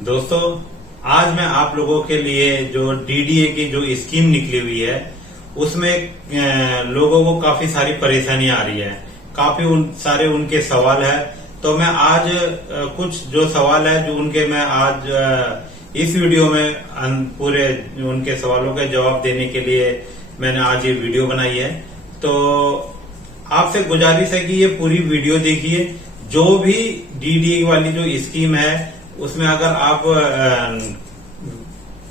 दोस्तों, आज मैं आप लोगों के लिए जो डीडीए की जो स्कीम निकली हुई है उसमें लोगों को काफी सारी परेशानी आ रही है, काफी सारे उनके सवाल है। तो मैं आज कुछ जो सवाल है जो उनके मैं आज इस वीडियो में पूरे उनके सवालों के जवाब देने के लिए मैंने आज ये वीडियो बनाई है। तो आपसे गुजारिश है कि ये पूरी वीडियो देखिए। जो भी डीडीए वाली जो स्कीम है उसमें अगर आप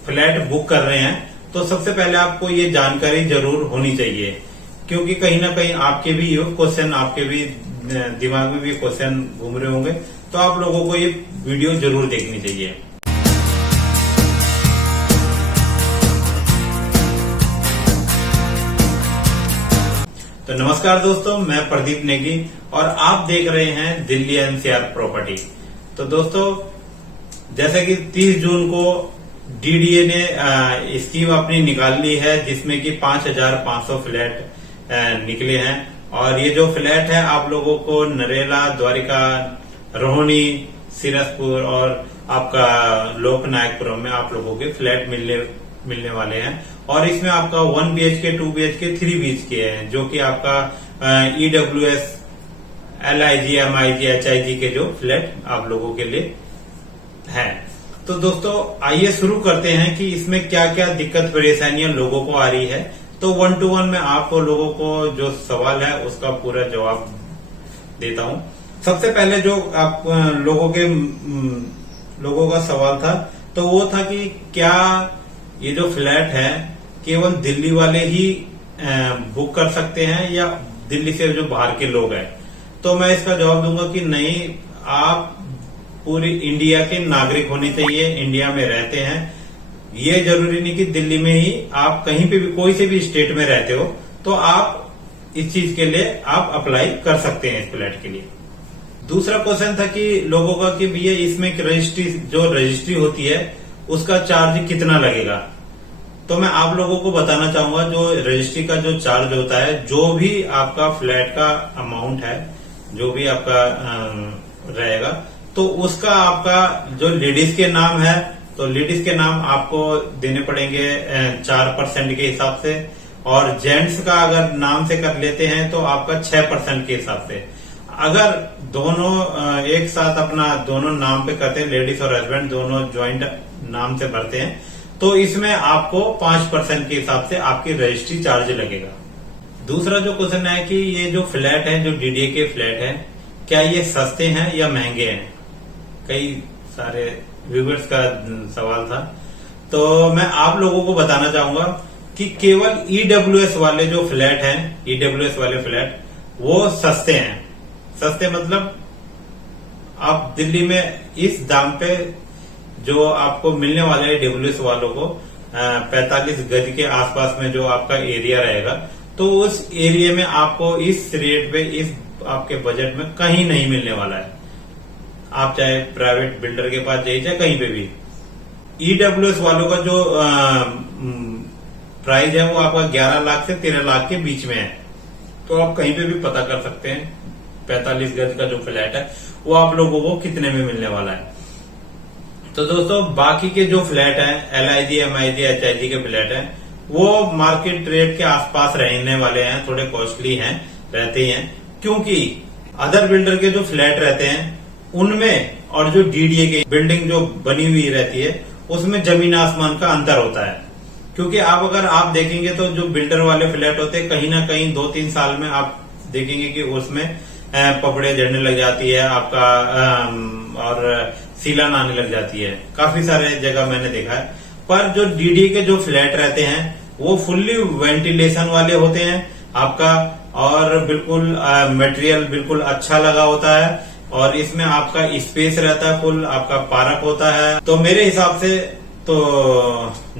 फ्लैट बुक कर रहे हैं तो सबसे पहले आपको ये जानकारी जरूर होनी चाहिए, क्योंकि कहीं ना कहीं आपके भी ये क्वेश्चन, आपके भी दिमाग में भी क्वेश्चन घूम रहे होंगे। तो आप लोगों को ये वीडियो जरूर देखनी चाहिए। तो नमस्कार दोस्तों, मैं प्रदीप नेगी और आप देख रहे हैं दिल्ली एनसीआर प्रॉपर्टी। तो दोस्तों, जैसे कि 30 जून को डीडीए ने स्कीम अपनी निकाल ली है जिसमें कि 5,500 फ्लैट निकले हैं। और ये जो फ्लैट है आप लोगों को नरेला, द्वारिका, रोहिणी, सिरसपुर और आपका लोकनायकपुरम में आप लोगों के फ्लैट मिलने वाले हैं। और इसमें आपका 1 BHK, 2 BHK, 3 BHK है, जो कि आपका EWS, LIG, MIG, HIG के जो फ्लैट आप लोगों के लिए है। तो दोस्तों, आइए शुरू करते हैं कि इसमें क्या क्या दिक्कत परेशानियां लोगों को आ रही है। तो 1 to 1 में आप लोगों को जो सवाल है उसका पूरा जवाब देता हूं। सबसे पहले जो आप लोगों का सवाल था तो वो था कि क्या ये जो फ्लैट है केवल दिल्ली वाले ही बुक कर सकते हैं या दिल्ली से जो बाहर के लोग हैं। तो मैं इसका जवाब दूंगा कि नहीं, आप पूरी इंडिया के नागरिक होने चाहिए, इंडिया में रहते हैं। ये जरूरी नहीं कि दिल्ली में ही, आप कहीं पे भी कोई से भी स्टेट में रहते हो तो आप इस चीज के लिए आप अप्लाई कर सकते हैं इस फ्लैट के लिए। दूसरा क्वेश्चन था कि लोगों का कि भैया इसमें रजिस्ट्री होती है उसका चार्ज कितना लगेगा। तो मैं आप लोगों को बताना चाहूंगा जो रजिस्ट्री का जो चार्ज होता है, जो भी आपका फ्लैट का अमाउंट है, जो भी आपका रहेगा, तो उसका आपका जो लेडीज के नाम है तो लेडीज के नाम आपको देने पड़ेंगे 4% के हिसाब से, और जेंट्स का अगर नाम से कर लेते हैं तो आपका 6% के हिसाब से। अगर दोनों एक साथ अपना दोनों नाम पे करते हैं, लेडीज और हस्बैंड दोनों ज्वाइंट नाम से भरते हैं, तो इसमें आपको 5% के हिसाब से आपकी रजिस्ट्री चार्ज लगेगा। दूसरा जो क्वेश्चन है कि ये जो फ्लैट है, जो डीडीए के फ्लैट है, क्या ये सस्ते हैं या महंगे हैं। कई सारे व्यूअर्स का सवाल था। तो मैं आप लोगों को बताना चाहूंगा कि केवल EWS वाले जो फ्लैट हैं, EWS वाले फ्लैट वो सस्ते हैं। सस्ते मतलब आप दिल्ली में इस दाम पे जो आपको मिलने वाले हैं EWS वालों को 45 गज के आसपास में जो आपका एरिया रहेगा, तो उस एरिया में आपको इस रेट पे, इस आपके बजट में कहीं नहीं मिलने वाला है। आप चाहे प्राइवेट बिल्डर के पास जाइए, चाहे कहीं पे भी। EWS वालों का जो प्राइस है वो आपका 11 लाख से 13 लाख के बीच में है। तो आप कहीं पे भी पता कर सकते हैं 45 गज का जो फ्लैट है वो आप लोगों को कितने में मिलने वाला है। तो दोस्तों, बाकी के जो फ्लैट हैं, LIG, MIG, HIG के फ्लैट हैं, वो मार्केट रेट के आसपास रहने वाले हैं, थोड़े कॉस्टली हैं, रहते हैं। क्योंकि अदर बिल्डर के जो फ्लैट रहते हैं उनमें और जो डीडीए की बिल्डिंग जो बनी हुई रहती है उसमें जमीन आसमान का अंतर होता है। क्योंकि अगर आप देखेंगे तो जो बिल्डर वाले फ्लैट होते हैं, कहीं ना कहीं 2-3 साल में आप देखेंगे कि उसमें पपड़े झड़ने लग जाती है आपका, और सीलन आने लग जाती है। काफी सारे जगह मैंने देखा है। पर जो डीडीए के जो फ्लैट रहते हैं वो फुल्ली वेंटिलेशन वाले होते हैं आपका, और बिल्कुल मटेरियल बिल्कुल अच्छा लगा होता है, और इसमें आपका स्पेस रहता है, फुल आपका पार्क होता है। तो मेरे हिसाब से तो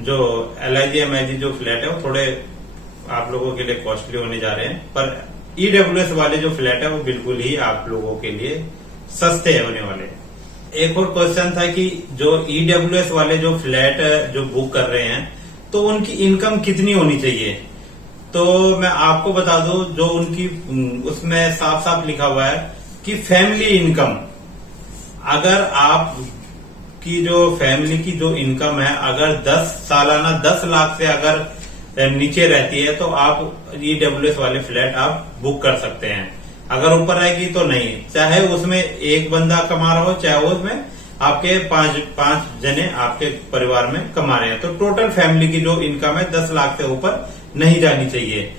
जो LIG, MIG जो फ्लैट है वो थोड़े आप लोगों के लिए कॉस्टली होने जा रहे हैं। पर EWS वाले जो फ्लैट है वो बिल्कुल ही आप लोगों के लिए सस्ते होने वाले हैं। एक और क्वेश्चन था कि जो EWS वाले जो फ्लैट जो बुक कर रहे हैं तो उनकी इनकम कितनी होनी चाहिए। तो मैं आपको बता दूं, जो उनकी उसमें साफ साफ लिखा हुआ है कि फैमिली इनकम, अगर आप की जो फैमिली की जो इनकम है, अगर सालाना 10 लाख से अगर नीचे रहती है तो आप ईडब्ल्यूएस वाले फ्लैट आप बुक कर सकते हैं। अगर ऊपर रहेगी तो नहीं, चाहे उसमें एक बंदा कमा रहा हो, चाहे उसमें आपके पांच जने आपके परिवार में कमा रहे हैं, तो टोटल फैमिली की जो इनकम है 10 लाख से ऊपर नहीं जानी चाहिए।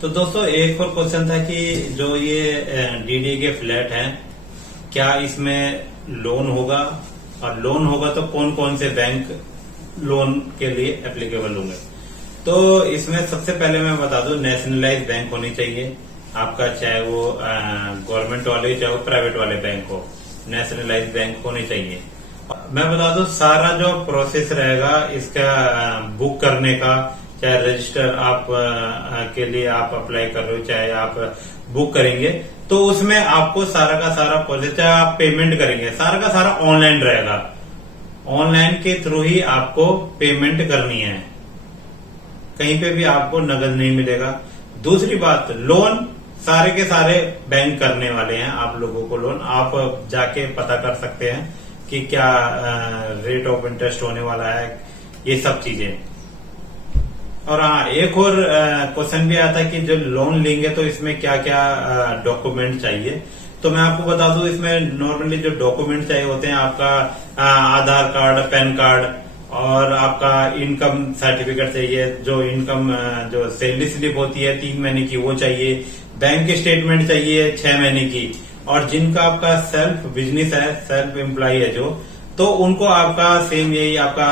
तो दोस्तों एक और क्वेश्चन था कि जो ये डीडी के फ्लैट हैं, क्या इसमें लोन होगा, और लोन होगा तो कौन कौन से बैंक लोन के लिए एप्लीकेबल होंगे। तो इसमें सबसे पहले मैं बता दूं, नेशनलाइज बैंक होनी चाहिए आपका, चाहे वो गवर्नमेंट वाले चाहे वो प्राइवेट वाले बैंक हो, नेशनलाइज बैंक होने चाहिए। मैं बता दूं सारा जो प्रोसेस रहेगा इसका बुक करने का, चाहे रजिस्टर आप के लिए आप अप्लाई कर रहे हो, चाहे आप बुक करेंगे, तो उसमें आपको सारा का सारा प्रोसेस, चाहे आप पेमेंट करेंगे, सारा का सारा ऑनलाइन रहेगा। ऑनलाइन के थ्रू ही आपको पेमेंट करनी है, कहीं पे भी आपको नगद नहीं मिलेगा। दूसरी बात, लोन सारे के सारे बैंक करने वाले हैं आप लोगों को लोन। आप जाके पता कर सकते हैं कि क्या रेट ऑफ इंटरेस्ट होने वाला है, ये सब चीजें। और हाँ, एक और क्वेश्चन भी आता है कि जो लोन लेंगे तो इसमें क्या क्या डॉक्यूमेंट चाहिए। तो मैं आपको बता दूं, इसमें नॉर्मली जो डॉक्यूमेंट चाहिए होते हैं, आपका आधार कार्ड, पैन कार्ड, और आपका इनकम सर्टिफिकेट चाहिए, जो इनकम जो सैलरी स्लिप होती है 3 महीने की वो चाहिए, बैंक स्टेटमेंट चाहिए 6 महीने की, और जिनका आपका सेल्फ बिजनेस है, सेल्फ एम्प्लॉय है जो, तो उनको आपका सेम यही आपका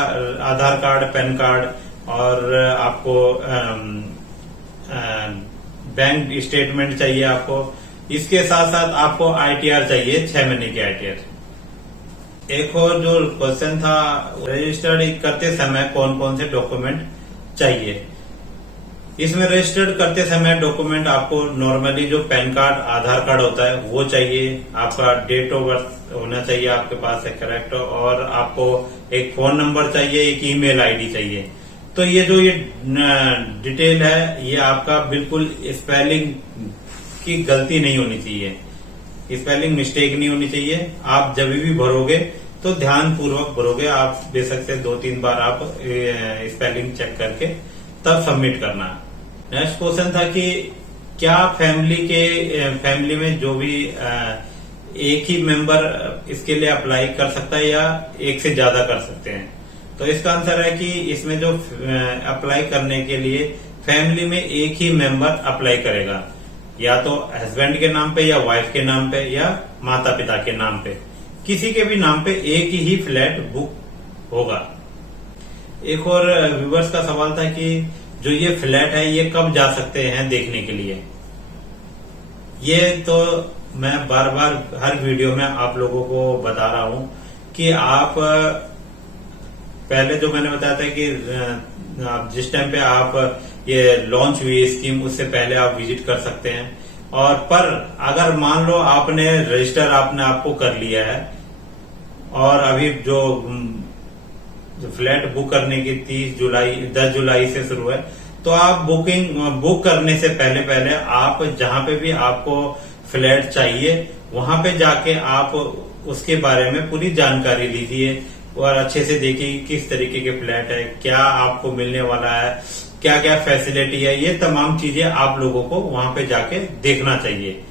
आधार कार्ड, पैन कार्ड, और आपको बैंक स्टेटमेंट चाहिए आपको। इसके साथ साथ आपको आईटीआर चाहिए, 6 महीने की आईटीआर। एक और जो क्वेश्चन था, रजिस्टर्ड करते समय कौन कौन से डॉक्यूमेंट चाहिए। इसमें रजिस्टर्ड करते समय डॉक्यूमेंट आपको नॉर्मली जो पैन कार्ड, आधार कार्ड होता है वो चाहिए, आपका डेट ऑफ बर्थ होना चाहिए आपके पास है करेक्ट, और आपको एक फोन नंबर चाहिए, एक ईमेल आईडी चाहिए। तो ये जो ये डिटेल है, ये आपका बिल्कुल स्पेलिंग की गलती नहीं होनी चाहिए, स्पेलिंग मिस्टेक नहीं होनी चाहिए। आप जब भी भरोगे तो ध्यान पूर्वक भरोगे, आप बेशक से 2-3 बार आप स्पेलिंग चेक करके तब सबमिट करना। नेक्स्ट क्वेश्चन था कि क्या फैमिली में जो भी एक ही मेंबर इसके लिए अप्लाई कर सकता है या एक से ज्यादा कर सकते हैं। तो इसका आंसर है कि इसमें जो अप्लाई करने के लिए फैमिली में एक ही मेंबर अप्लाई करेगा, या तो हस्बैंड के नाम पे, या वाइफ के नाम पे, या माता पिता के नाम पे, किसी के भी नाम पे एक ही फ्लैट बुक होगा। एक और व्यूवर्स का सवाल था कि जो ये फ्लैट है ये कब जा सकते हैं देखने के लिए। ये तो मैं बार बार हर वीडियो में आप लोगों को बता रहा हूं कि आप पहले जो मैंने बताया था कि आप जिस टाइम पे आप ये लॉन्च हुई स्कीम, उससे पहले आप विजिट कर सकते हैं। और पर अगर मान लो आपने रजिस्टर आपको कर लिया है, और अभी जो फ्लैट बुक करने की 10 जुलाई से शुरू है, तो आप बुक करने से पहले आप जहां पे भी आपको फ्लैट चाहिए वहां पे जाके आप उसके बारे में पूरी जानकारी लीजिए, और अच्छे से देखिए किस तरीके के फ्लैट है, क्या आपको मिलने वाला है, क्या क्या फैसिलिटी है, ये तमाम चीजें आप लोगों को वहां पे जाके देखना चाहिए।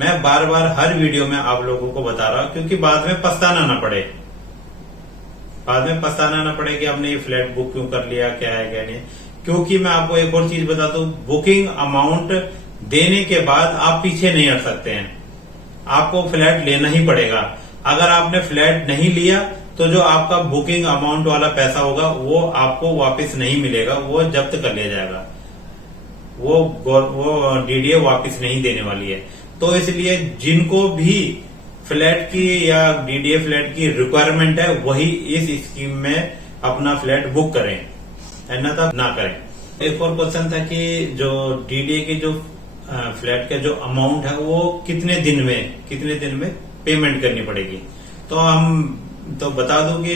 मैं बार बार हर वीडियो में आप लोगों को बता रहा हूं, क्योंकि बाद में पछताना ना पड़े कि आपने ये फ्लैट बुक क्यों कर लिया, क्या है क्या नहीं। क्योंकि मैं आपको एक और चीज बताता हूं, बुकिंग अमाउंट देने के बाद आप पीछे नहीं हट सकते हैं, आपको फ्लैट लेना ही पड़ेगा। अगर आपने फ्लैट नहीं लिया तो जो आपका बुकिंग अमाउंट वाला पैसा होगा वो आपको वापस नहीं मिलेगा, वो जब्त कर लिया जाएगा, वो डीडीए वापस नहीं देने वाली है। तो इसलिए जिनको भी फ्लैट की या डीडीए फ्लैट की रिक्वायरमेंट है वही इस स्कीम में अपना फ्लैट बुक करें, अन्यथा ना करें। एक और क्वेश्चन था कि जो डीडीए के जो फ्लैट का जो अमाउंट है वो कितने दिन में पेमेंट करनी पड़ेगी। तो बता दूं कि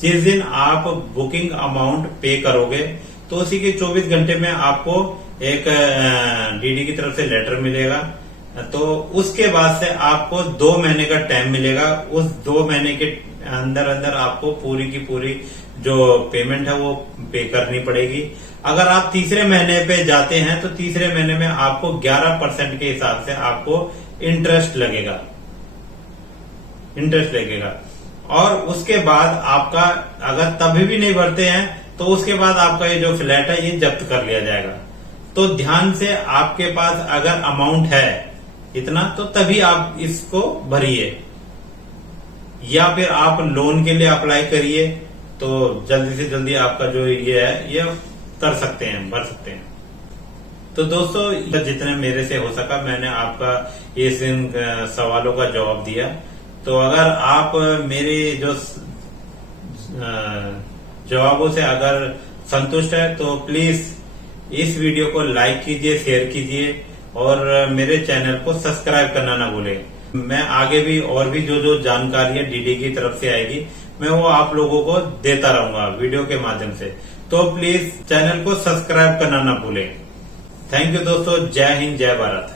जिस दिन आप बुकिंग अमाउंट पे करोगे तो उसी के 24 घंटे में आपको एक डीडी की तरफ से लेटर मिलेगा। तो उसके बाद से आपको 2 महीने का टाइम मिलेगा। उस 2 महीने के अंदर अंदर आपको पूरी की पूरी जो पेमेंट है वो पे करनी पड़ेगी। अगर आप तीसरे महीने पे जाते हैं तो तीसरे महीने में आपको 11% के हिसाब से आपको इंटरेस्ट लगेगा और उसके बाद आपका अगर तभी भी नहीं भरते हैं तो उसके बाद आपका ये जो फ्लैट है ये जब्त कर लिया जाएगा। तो ध्यान से, आपके पास अगर अमाउंट है इतना तो तभी आप इसको भरिए, या फिर आप लोन के लिए अप्लाई करिए तो जल्दी से जल्दी आपका जो ये है ये कर सकते हैं, भर सकते हैं। तो दोस्तों, जितने मेरे से हो सका मैंने आपका इस सवालों का जवाब दिया। तो अगर आप मेरे जो जवाबों से अगर संतुष्ट है तो प्लीज इस वीडियो को लाइक कीजिए, शेयर कीजिए और मेरे चैनल को सब्सक्राइब करना ना भूलें। मैं आगे भी और भी जो जानकारी है डीडी की तरफ से आएगी मैं वो आप लोगों को देता रहूंगा वीडियो के माध्यम से। तो प्लीज चैनल को सब्सक्राइब करना ना भूलें। थैंक यू दोस्तों, जय हिंद, जय भारत।